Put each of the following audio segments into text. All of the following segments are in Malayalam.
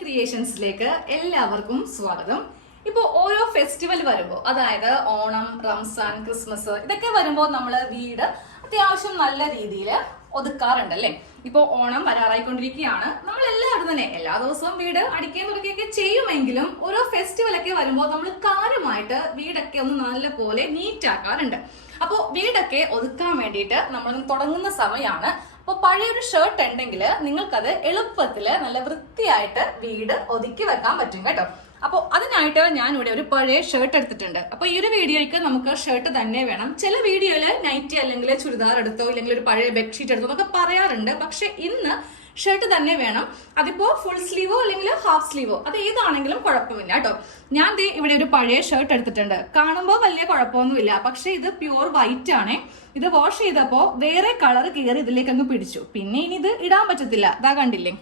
ക്രിയേഷൻസിലേക്ക് എല്ലാവർക്കും സ്വാഗതം. ഇപ്പോൾ ഓരോ ഫെസ്റ്റിവൽ വരുമ്പോൾ, അതായത് ഓണം, റംസാൻ, ക്രിസ്മസ് ഇതൊക്കെ വരുമ്പോൾ നമ്മൾ വീട് അത്യാവശ്യം നല്ല രീതിയിൽ ഒതുക്കാറുണ്ടല്ലേ. ഇപ്പോൾ ഓണം വരാറായിക്കൊണ്ടിരിക്കുകയാണ്. നമ്മൾ എല്ലാവരും തന്നെ എല്ലാ ദിവസവും വീട് അടിക്കുകയും തുടക്കുകയൊക്കെ ചെയ്യുമെങ്കിലും ഓരോ ഫെസ്റ്റിവലൊക്കെ വരുമ്പോൾ നമ്മൾ കാര്യമായിട്ട് വീടൊക്കെ ഒന്ന് നല്ല പോലെ നീറ്റ് ആക്കാറുണ്ട്. അപ്പോൾ വീടൊക്കെ ഒതുക്കാൻ വേണ്ടിയിട്ട് നമ്മൾ തുടങ്ങുന്ന സമയമാണ്. അപ്പോൾ പഴയൊരു ഷർട്ട് ഉണ്ടെങ്കിൽ നിങ്ങൾക്കത് എളുപ്പത്തിൽ നല്ല വൃത്തിയായിട്ട് വീട് ഒതുക്കി വെക്കാൻ പറ്റും കേട്ടോ. അപ്പോൾ അതിനായിട്ട് ഞാൻ ഇവിടെ ഒരു പഴയ ഷർട്ട് എടുത്തിട്ടുണ്ട്. അപ്പോൾ ഈ ഒരു വീഡിയോയ്ക്ക് നമുക്ക് ഷർട്ട് തന്നെ വേണം. ചില വീഡിയോയില് നൈറ്റി അല്ലെങ്കിൽ ചുരിദാർ എടുത്തോ ഇല്ലെങ്കിൽ ഒരു പഴയ ബെഡ്ഷീറ്റ് എടുത്തോ എന്നൊക്കെ പറയാറുണ്ട്. പക്ഷെ ഇന്ന് ഷർട്ട് തന്നെ വേണം. അതിപ്പോ ഫുൾ സ്ലീവോ അല്ലെങ്കിൽ ഹാഫ് സ്ലീവോ അത് ഏതാണെങ്കിലും കുഴപ്പമില്ല കേട്ടോ. ഞാൻ ഇവിടെ ഒരു പഴയ ഷർട്ട് എടുത്തിട്ടുണ്ട്. കാണുമ്പോൾ വലിയ കുഴപ്പമൊന്നുമില്ല. പക്ഷെ ഇത് പ്യൂർ വൈറ്റ് ആണ്. ഇത് വാഷ് ചെയ്തപ്പോ വേറെ കളർ കയറി ഇതിലേക്ക് അങ്ങ് പിടിച്ചു. പിന്നെ ഇനി ഇത് ഇടാൻ പറ്റത്തില്ല. ഇതാ കണ്ടില്ലേ,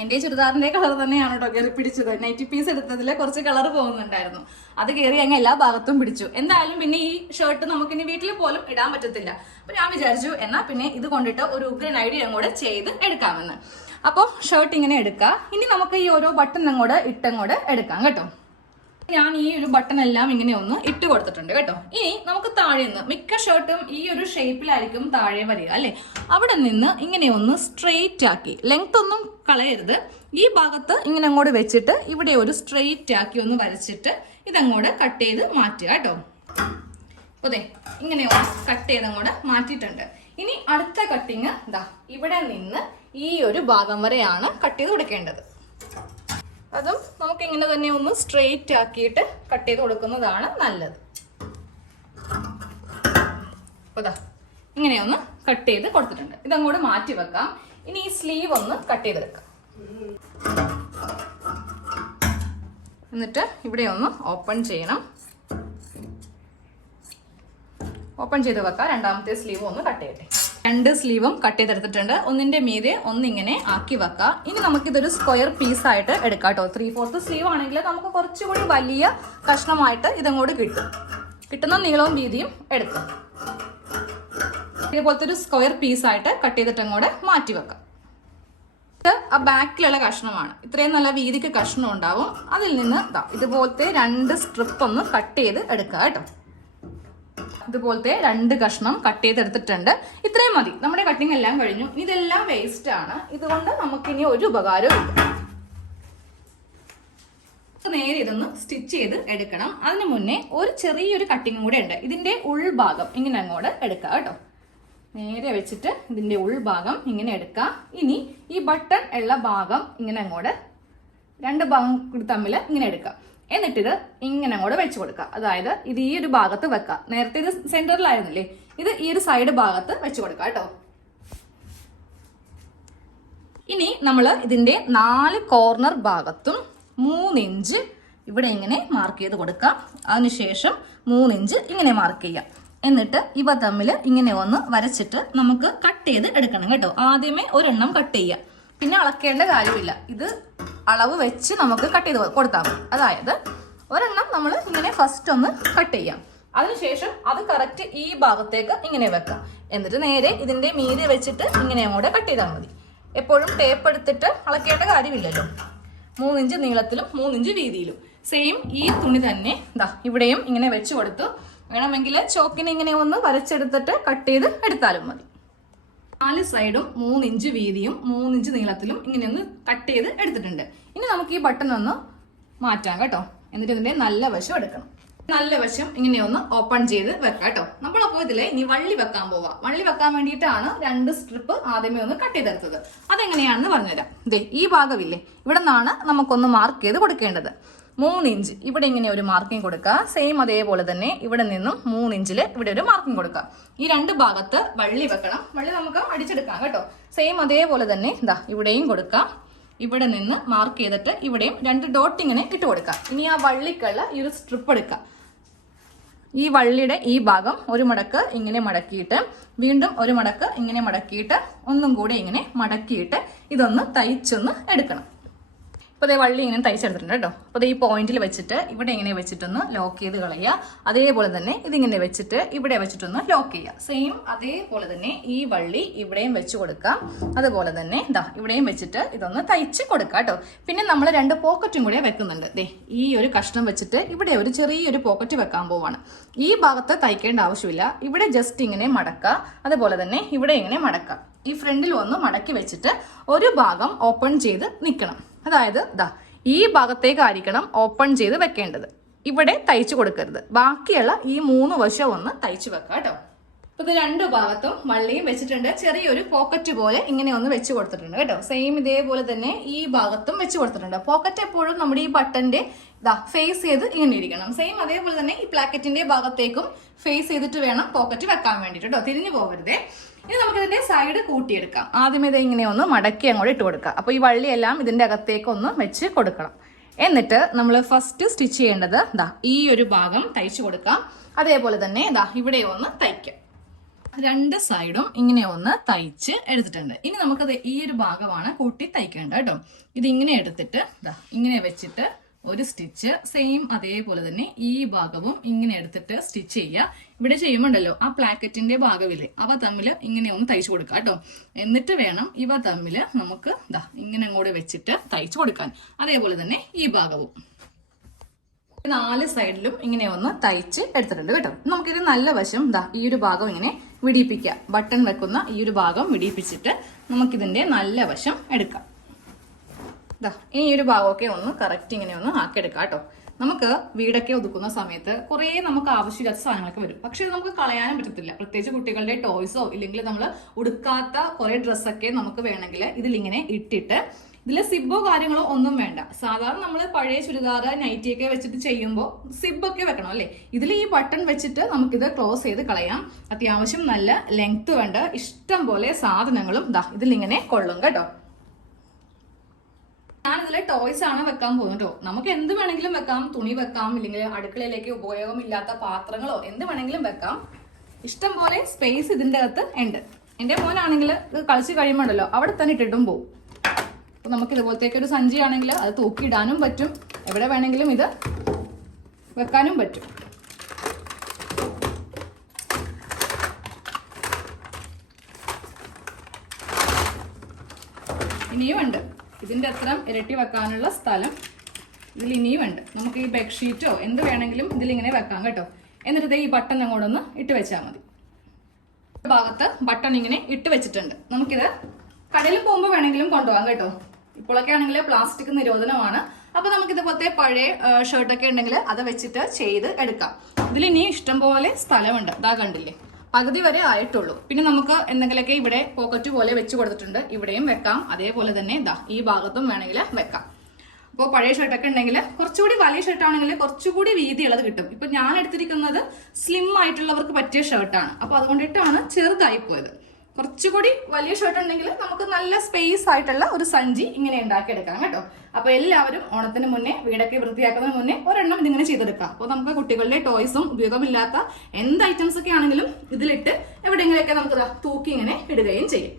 എന്റെ ചുരിദാറിന്റെ കളർ തന്നെയാണ് കേട്ടോ കയറി പിടിച്ചത്. നൈറ്റി പീസ് എടുത്തതിൽ കുറച്ച് കളർ പോകുന്നുണ്ടായിരുന്നു. അത് കയറി അങ്ങ് എല്ലാ ഭാഗത്തും പിടിച്ചു. എന്തായാലും പിന്നെ ഈ ഷർട്ട് നമുക്ക് ഇനി വീട്ടിൽ പോലും ഇടാൻ പറ്റത്തില്ല. അപ്പൊ ഞാൻ വിചാരിച്ചു എന്നാ പിന്നെ ഇത് കൊണ്ടിട്ട് ഒരു ഉഗ്രൻ ഐഡിയ അങ്ങോട്ട് ചെയ്ത് എടുക്കാമെന്ന്. അപ്പോൾ ഷർട്ട് ഇങ്ങനെ എടുക്കാം. ഇനി നമുക്ക് ഈ ഓരോ ബട്ടൺ അങ്ങോട്ട് ഇട്ടങ്ങോട്ട് എടുക്കാം കേട്ടോ. ഞാൻ ഈ ഒരു ബട്ടൺ എല്ലാം ഇങ്ങനെ ഒന്ന് ഇട്ട് കൊടുത്തിട്ടുണ്ട് കേട്ടോ. ഇനി നമുക്ക് താഴെ നിന്ന്, മിക്ക ഷർട്ടും ഈ ഒരു ഷേപ്പിലായിരിക്കും താഴെ വരിക അല്ലെ. അവിടെ നിന്ന് ഇങ്ങനെ ഒന്ന് സ്ട്രെയിറ്റ് ആക്കി, ലെങ്ത് ഒന്നും കളയരുത്. ഈ ഭാഗത്ത് ഇങ്ങനെ അങ്ങോട്ട് വെച്ചിട്ട് ഇവിടെ ഒരു സ്ട്രെയിറ്റ് ആക്കി ഒന്ന് വരച്ചിട്ട് ഇതങ്ങോട്ട് കട്ട് ചെയ്ത് മാറ്റുക കേട്ടോ. അതെ, ഇങ്ങനെ ഒന്ന് കട്ട് ചെയ്ത് അങ്ങോട്ട് മാറ്റിയിട്ടുണ്ട്. ഇനി അടുത്ത കട്ടിങ് ഇതാ ഇവിടെ നിന്ന് ഈ ഒരു ഭാഗം വരെയാണ് കട്ട് ചെയ്ത് കൊടുക്കേണ്ടത്. അതും നമുക്ക് ഇങ്ങനെ തന്നെ ഒന്ന് സ്ട്രെയിറ്റ് ആക്കിയിട്ട് കട്ട് ചെയ്ത് കൊടുക്കുന്നതാണ് നല്ലത്. അതാ ഇങ്ങനെ ഒന്ന് കട്ട് ചെയ്ത് കൊടുത്തിട്ടുണ്ട്. ഇതങ്ങോട്ട് മാറ്റി വെക്കാം. ഇനി ഈ സ്ലീവ് ഒന്ന് കട്ട് ചെയ്തെടുക്കാം. എന്നിട്ട് ഇവിടെ ഒന്ന് ഓപ്പൺ ചെയ്യണം. ഓപ്പൺ ചെയ്ത് വെക്കാം. രണ്ടാമത്തെ സ്ലീവ് ഒന്ന് കട്ട് ചെയ്യട്ടെ. രണ്ട് സ്ലീവും കട്ട് ചെയ്തെടുത്തിട്ടുണ്ട്. ഒന്നിന്റെ മീതെ ഒന്നിങ്ങനെ ആക്കി വെക്കാം. ഇനി നമുക്കിതൊരു സ്ക്വയർ പീസ് ആയിട്ട് എടുക്കാം കേട്ടോ. 3/4 സ്ലീവ് ആണെങ്കിൽ നമുക്ക് കുറച്ചുകൂടി വലിയ കഷ്ണമായിട്ട് ഇതങ്ങോട്ട് കിട്ടും. കിട്ടുന്ന നീളവും വീതിയും എടുക്കാം. ഇതുപോലത്തെ ഒരു സ്ക്വയർ പീസ് ആയിട്ട് കട്ട് ചെയ്തിട്ട് അങ്ങോട്ട് മാറ്റി വെക്കാം. ഇത് ആ ബാക്കിലുള്ള കഷ്ണമാണ്. ഇത്രയും നല്ല വീതിക്ക് കഷ്ണം ഉണ്ടാവും. അതിൽ നിന്ന് ഇതുപോലത്തെ 2 സ്ട്രിപ്പ് ഒന്ന് കട്ട് ചെയ്ത് എടുക്കുക കേട്ടോ. ഇതുപോലത്തെ 2 കഷ്ണം കട്ട് ചെയ്തെടുത്തിട്ടുണ്ട്. ഇത്രയും മതി. നമ്മുടെ കട്ടിങ് എല്ലാം കഴിഞ്ഞു. ഇതെല്ലാം വേസ്റ്റ് ആണ്. ഇതുകൊണ്ട് നമുക്കിനി ഒരു ഉപകാരവും ഇല്ല. നേരെ ഇതൊന്ന് സ്റ്റിച്ച് ചെയ്ത് എടുക്കണം. അതിനു മുന്നേ ഒരു ചെറിയൊരു കട്ടിങ്ങും കൂടെ ഉണ്ട്. ഇതിന്റെ ഉൾഭാഗം ഇങ്ങനെ അങ്ങോട്ട് എടുക്കാം കേട്ടോ. നേരെ വെച്ചിട്ട് ഇതിന്റെ ഉൾഭാഗം ഇങ്ങനെ എടുക്കാം. ഇനി ഈ ബട്ടൺ ഉള്ള ഭാഗം ഇങ്ങനെ അങ്ങോട്ട് 2 ഭാഗം കൂടി തമ്മിൽ ഇങ്ങനെ എടുക്കാം. എന്നിട്ട് ഇത് ഇങ്ങനെ അങ്ങോട്ട് വെച്ച് കൊടുക്കാം. അതായത് ഇത് ഈ ഒരു ഭാഗത്ത് വെക്കാം. നേരത്തെ ഇത് സെന്ററിലായിരുന്നില്ലേ, ഇത് ഈ ഒരു സൈഡ് ഭാഗത്ത് വെച്ച് കൊടുക്കാം കേട്ടോ. ഇനി നമ്മൾ ഇതിന്റെ 4 കോർണർ ഭാഗത്തും 3 ഇഞ്ച് ഇവിടെ ഇങ്ങനെ മാർക്ക് ചെയ്ത് കൊടുക്കാം. അതിനുശേഷം 3 ഇഞ്ച് ഇങ്ങനെ മാർക്ക് ചെയ്യാം. എന്നിട്ട് ഇവ തമ്മിൽ ഇങ്ങനെ ഒന്ന് വരച്ചിട്ട് നമുക്ക് കട്ട് ചെയ്ത് എടുക്കണം കേട്ടോ. ആദ്യമേ ഒരെണ്ണം കട്ട് ചെയ്യാം. പിന്നെ അളക്കേണ്ട കാര്യമില്ല. ഇത് അളവ് വെച്ച് നമുക്ക് കട്ട് ചെയ്ത് കൊടുത്താൽ മതി. അതായത് ഒരെണ്ണം നമ്മൾ ഇങ്ങനെ ഫസ്റ്റ് ഒന്ന് കട്ട് ചെയ്യാം. അതിനുശേഷം അത് കറക്റ്റ് ഈ ഭാഗത്തേക്ക് ഇങ്ങനെ വെക്കാം. എന്നിട്ട് നേരെ ഇതിന്റെ മീതെ വെച്ചിട്ട് ഇങ്ങനെ അങ്ങോട്ട് കട്ട് ചെയ്താൽ മതി. എപ്പോഴും ടേപ്പ് എടുത്തിട്ട് അളക്കേണ്ട കാര്യമില്ലല്ലോ. 3 ഇഞ്ച് നീളത്തിലും 3 ഇഞ്ച് വീതിയിലും സെയിം ഈ തുണി തന്നെ ഇവിടെയും ഇങ്ങനെ വെച്ച് കൊടുത്തു. വേണമെങ്കിൽ ചോക്കിനെ ഇങ്ങനെ ഒന്ന് വരച്ചെടുത്തിട്ട് കട്ട് ചെയ്ത് എടുത്താലും മതി. 4 സൈഡും 3 ഇഞ്ച് വീതിയും 3 ഇഞ്ച് നീളത്തിലും ഇങ്ങനെ ഒന്ന് കട്ട് ചെയ്ത് എടുത്തിട്ടുണ്ട്. ഇനി നമുക്ക് ഈ ബട്ടൺ ഒന്ന് മാറ്റാം കേട്ടോ. എന്നിട്ട് ഇതിന്റെ നല്ല വശം എടുക്കണം. നല്ല വശം ഇങ്ങനെ ഒന്ന് ഓപ്പൺ ചെയ്ത് വെക്കാം കേട്ടോ. നമ്മളപ്പോൾ ഇതിലെ ഇനി വള്ളി വെക്കാൻ പോവാം. വള്ളി വെക്കാൻ വേണ്ടിയിട്ടാണ് 2 സ്ട്രിപ്പ് ആദ്യമേ ഒന്ന് കട്ട് ചെയ്തെടുത്തത്. അതെങ്ങനെയാണെന്ന് പറഞ്ഞുതരാം. ഇതേ ഈ ഭാഗമില്ലേ, ഇവിടെ നിന്നാണ് നമുക്കൊന്ന് മാർക്ക് ചെയ്ത് കൊടുക്കേണ്ടത്. 3 ഇഞ്ച് ഇവിടെ ഇങ്ങനെ ഒരു മാർക്കിംഗ് കൊടുക്കുക. സെയിം അതേപോലെ തന്നെ ഇവിടെ നിന്നും 3 ഇഞ്ചിൽ ഇവിടെ ഒരു മാർക്കിംഗ് കൊടുക്കുക. ഈ 2 ഭാഗത്ത് വള്ളി വെക്കണം. വള്ളി നമുക്ക് അടിച്ചെടുക്കാം കേട്ടോ. സെയിം അതേപോലെ തന്നെ ഇവിടെയും കൊടുക്കാം. ഇവിടെ നിന്ന് മാർക്ക് ചെയ്തിട്ട് ഇവിടെയും 2 ഡോട്ട് ഇങ്ങനെ ഇട്ട് കൊടുക്കാം. ഇനി ആ വള്ളിക്കുള്ള ഈ ഒരു സ്ട്രിപ്പ് എടുക്കാം. ഈ വള്ളിയുടെ ഈ ഭാഗം ഒരു മടക്ക് ഇങ്ങനെ മടക്കിയിട്ട് വീണ്ടും ഒരു മടക്ക് ഇങ്ങനെ മടക്കിയിട്ട് ഒന്നും കൂടെ ഇങ്ങനെ മടക്കിയിട്ട് ഇതൊന്ന് തയ്ച്ചൊന്ന് എടുക്കണം. അപ്പോൾ അതേ വള്ളി ഇങ്ങനെ തയ്ച്ചെടുത്തിട്ടുണ്ട് കേട്ടോ. അപ്പോൾ ഈ പോയിന്റിൽ വെച്ചിട്ട് ഇവിടെ ഇങ്ങനെ വെച്ചിട്ടൊന്ന് ലോക്ക് ചെയ്ത് കളയുക. അതേപോലെ തന്നെ ഇതിങ്ങനെ വെച്ചിട്ട് ഇവിടെ വെച്ചിട്ടൊന്ന് ലോക്ക് ചെയ്യുക. സെയിം അതേപോലെ തന്നെ ഈ വള്ളി ഇവിടെയും വെച്ച് കൊടുക്കാം. അതുപോലെ തന്നെ ഇവിടെയും വെച്ചിട്ട് ഇതൊന്ന് തയ്ച്ച് കൊടുക്കാം കേട്ടോ. പിന്നെ നമ്മൾ 2 പോക്കറ്റും കൂടെ വെക്കുന്നുണ്ട്. ദേ ഈ ഒരു കഷ്ണം വെച്ചിട്ട് ഇവിടെ ഒരു ചെറിയൊരു പോക്കറ്റ് വെക്കാൻ പോവാണ്. ഈ ഭാഗത്ത് തയ്ക്കേണ്ട ആവശ്യമില്ല. ഇവിടെ ജസ്റ്റ് ഇങ്ങനെ മടക്കുക. അതുപോലെ തന്നെ ഇവിടെ ഇങ്ങനെ മടക്കുക. ഈ ഫ്രണ്ടിൽ ഒന്ന് മടക്കി വെച്ചിട്ട് ഒരു ഭാഗം ഓപ്പൺ ചെയ്ത് നിൽക്കണം. അതായത് ഈ ഭാഗത്തേക്കായിരിക്കണം ഓപ്പൺ ചെയ്ത് വെക്കേണ്ടത്. ഇവിടെ തയ്ച്ചു കൊടുക്കരുത്. ബാക്കിയുള്ള ഈ 3 വശം ഒന്ന് തയ്ച്ചു വെക്കാം കേട്ടോ. അപ്പൊ ഇത് 2 ഭാഗത്തും വള്ളിയും വെച്ചിട്ടുണ്ട്. ചെറിയൊരു പോക്കറ്റ് പോലെ ഇങ്ങനെ ഒന്ന് വെച്ച് കൊടുത്തിട്ടുണ്ട് കേട്ടോ. സെയിം ഇതേപോലെ തന്നെ ഈ ഭാഗത്തും വെച്ച് കൊടുത്തിട്ടുണ്ട്. പോക്കറ്റ് എപ്പോഴും നമ്മുടെ ഈ ബട്ടന്റെ ഫേസ് ചെയ്ത് ഇങ്ങനെ ഇരിക്കണം. സെയിം അതേപോലെ തന്നെ ഈ പ്ലാക്കറ്റിന്റെ ഭാഗത്തേക്കും ഫേസ് ചെയ്തിട്ട് വേണം പോക്കറ്റ് വെക്കാൻ വേണ്ടിട്ട് കേട്ടോ. തിരിഞ്ഞു പോകരുതേ. ഇനി നമുക്ക് ഇതിന്റെ സൈഡ് കൂട്ടിയെടുക്കാം. ആദ്യം ഇത് ഇങ്ങനെ ഒന്ന് മടക്കി അങ്ങോട്ട് ഇട്ട് കൊടുക്കാം. അപ്പൊ ഈ വള്ളിയെല്ലാം ഇതിന്റെ അകത്തേക്ക് ഒന്ന് വെച്ച് കൊടുക്കണം. എന്നിട്ട് നമ്മൾ ഫസ്റ്റ് സ്റ്റിച്ച് ചെയ്യേണ്ടത് ഈ ഒരു ഭാഗം തയ്ച്ചു കൊടുക്കാം. അതേപോലെ തന്നെ ഇവിടെ ഒന്ന് തയ്ക്കാം. 2 സൈഡും ഇങ്ങനെ ഒന്ന് തയ്ച്ച് എടുത്തിട്ടുണ്ട്. ഇനി നമുക്കത് ഈ ഒരു ഭാഗമാണ് കൂട്ടി തയ്ക്കേണ്ടത് കേട്ടോ. ഇതിങ്ങനെ എടുത്തിട്ട് ഇങ്ങനെ വെച്ചിട്ട് ഒരു സ്റ്റിച്ച്, സെയിം അതേപോലെ തന്നെ ഈ ഭാഗവും ഇങ്ങനെ എടുത്തിട്ട് സ്റ്റിച്ച് ചെയ്യുക. ഇവിടെ ചെയ്യുമ്പോണ്ടല്ലോ ആ പ്ലാക്കറ്റിന്റെ ഭാഗമില്ലേ അവ തമ്മിൽ ഇങ്ങനെ ഒന്ന് തയ്ച്ചു കൊടുക്കുക കേട്ടോ. എന്നിട്ട് വേണം ഇവ തമ്മിൽ നമുക്ക് ഇങ്ങനെ അങ്ങോട്ട് വെച്ചിട്ട് തയ്ച്ചു കൊടുക്കാൻ. അതേപോലെ തന്നെ ഈ ഭാഗവും 4 സൈഡിലും ഇങ്ങനെ ഒന്ന് തയ്ച്ച് എടുത്തിട്ടുണ്ട് കേട്ടോ. നമുക്കിത് നല്ല വശം ഈ ഒരു ഭാഗം ഇങ്ങനെ വിടിയിപ്പിക്കുക. ബട്ടൺ വെക്കുന്ന ഈ ഒരു ഭാഗം വിടിയിപ്പിച്ചിട്ട് നമുക്കിതിന്റെ നല്ല വശം എടുക്കാം. ഈ ഒരു ഭാഗമൊക്കെ ഒന്ന് കറക്റ്റ് ഇങ്ങനെ ഒന്ന് ആക്കിയെടുക്കാം കേട്ടോ. നമുക്ക് വീടൊക്കെ ഒതുക്കുന്ന സമയത്ത് കുറേ നമുക്ക് ആവശ്യമില്ലാത്ത സാധനങ്ങളൊക്കെ വരും. പക്ഷെ ഇത് നമുക്ക് കളയാനും പറ്റത്തില്ല. പ്രത്യേകിച്ച് കുട്ടികളുടെ ടോയ്സോ ഇല്ലെങ്കിൽ നമ്മൾ ഉടുക്കാത്ത കുറെ ഡ്രസ്സൊക്കെ നമുക്ക് വേണമെങ്കിൽ ഇതിലിങ്ങനെ ഇട്ടിട്ട് ഇതിൽ സിബോ കാര്യങ്ങളോ ഒന്നും വേണ്ട. സാധാരണ നമ്മൾ പഴയ ചുരിദാർ നൈറ്റിയൊക്കെ വെച്ചിട്ട് ചെയ്യുമ്പോൾ സിബൊക്കെ വെക്കണം അല്ലേ. ഇതിൽ ഈ ബട്ടൺ വെച്ചിട്ട് നമുക്കിത് ക്ലോസ് ചെയ്ത് കളയാം. അത്യാവശ്യം നല്ല ലെങ്ത് വേണ്ട ഇഷ്ടം പോലെ സാധനങ്ങളും ഇതിലിങ്ങനെ കൊള്ളും കേട്ടോ. ഞാൻ ഇതിലെ ടോയ്സ് ആണ് വെക്കാൻ പോകുന്നത് കേട്ടോ. നമുക്ക് എന്ത് വേണമെങ്കിലും വെക്കാം. തുണി വെക്കാം, ഇല്ലെങ്കിൽ അടുക്കളയിലേക്ക് ഉപയോഗമില്ലാത്ത പാത്രങ്ങളോ എന്ത് വേണമെങ്കിലും വെക്കാം. ഇഷ്ടം പോലെ സ്പേസ് ഇതിന്റെ അകത്ത് ഉണ്ട്. എന്റെ മോനാണെങ്കിൽ ഇത് കളിച്ച് കഴിയുമ്പോണ്ടല്ലോ അവിടെ തന്നെ ഇട്ടിട്ടും പോകും. അപ്പൊ നമുക്ക് ഇതുപോലത്തേക്ക് ഒരു സഞ്ചി ആണെങ്കിൽ അത് തൂക്കിയിടാനും പറ്റും. എവിടെ വേണമെങ്കിലും ഇത് വെക്കാനും പറ്റും. ഇനിയും ഉണ്ട്. ഇതിന്റെ അത്ര ഇരട്ടി വെക്കാനുള്ള സ്ഥലം ഇതിൽ ഇനിയും ഉണ്ട്. നമുക്ക് ഈ ബെഡ്ഷീറ്റോ എന്ത് വേണമെങ്കിലും ഇതിലിങ്ങനെ വെക്കാം കേട്ടോ. എന്നിട്ട് ഈ ബട്ടൺ അങ്ങോട്ടൊന്ന് ഇട്ട് വെച്ചാൽ മതി. ഭാഗത്ത് ബട്ടൺ ഇങ്ങനെ ഇട്ട് വെച്ചിട്ടുണ്ട്. നമുക്കിത് കടയിൽ പോകുമ്പോൾ വേണമെങ്കിലും കൊണ്ടുപോകാം കേട്ടോ. ഇപ്പോഴൊക്കെ ആണെങ്കിൽ പ്ലാസ്റ്റിക് നിരോധനമാണ്. അപ്പൊ നമുക്ക് ഇതുപോലത്തെ പഴയ ഷർട്ടൊക്കെ ഉണ്ടെങ്കിൽ അത് വെച്ചിട്ട് ചെയ്ത് എടുക്കാം. ഇതിൽ ഇനി ഇഷ്ടംപോലെ സ്ഥലമുണ്ട്. കണ്ടില്ലേ, പകുതി വരെ ആയിട്ടുള്ളൂ. പിന്നെ നമുക്ക് എന്തെങ്കിലുമൊക്കെ ഇവിടെ പോക്കറ്റ് പോലെ വെച്ച് കൊടുത്തിട്ടുണ്ട്. ഇവിടെയും വെക്കാം. അതേപോലെ തന്നെ ഈ ഭാഗത്തും വേണമെങ്കിൽ വെക്കാം. അപ്പോൾ പഴയ ഷർട്ടൊക്കെ ഉണ്ടെങ്കിൽ കുറച്ചുകൂടി വലിയ ഷർട്ടാണെങ്കിൽ കുറച്ചുകൂടി വീതിയുള്ളത് കിട്ടും. ഇപ്പൊ ഞാൻ എടുത്തിരിക്കുന്നത് സ്ലിം ആയിട്ടുള്ളവർക്ക് പറ്റിയ ഷർട്ടാണ്. അപ്പൊ അതുകൊണ്ടിട്ടാണ് ചെറുതായി പോയത്. കുറച്ചുകൂടി വലിയ ഷർട്ട് ഉണ്ടെങ്കിൽ നമുക്ക് നല്ല സ്പേസ് ആയിട്ടുള്ള ഒരു സഞ്ചി ഇങ്ങനെ ഉണ്ടാക്കിയെടുക്കാം കേട്ടോ. അപ്പൊ എല്ലാവരും ഓണത്തിന് മുന്നേ വീടൊക്കെ വൃത്തിയാക്കുന്നതിന് മുന്നേ ഒരെണ്ണം ഇതിങ്ങനെ ചെയ്തെടുക്കാം. അപ്പോൾ നമുക്ക് കുട്ടികളുടെ ടോയ്സും ഉപയോഗമില്ലാത്ത എന്ത് ഐറ്റംസ് ഒക്കെ ആണെങ്കിലും ഇതിലിട്ട് എവിടെയെങ്കിലൊക്കെ നമുക്ക് തൂക്കി ഇങ്ങനെ ഇടുകയും ചെയ്യും.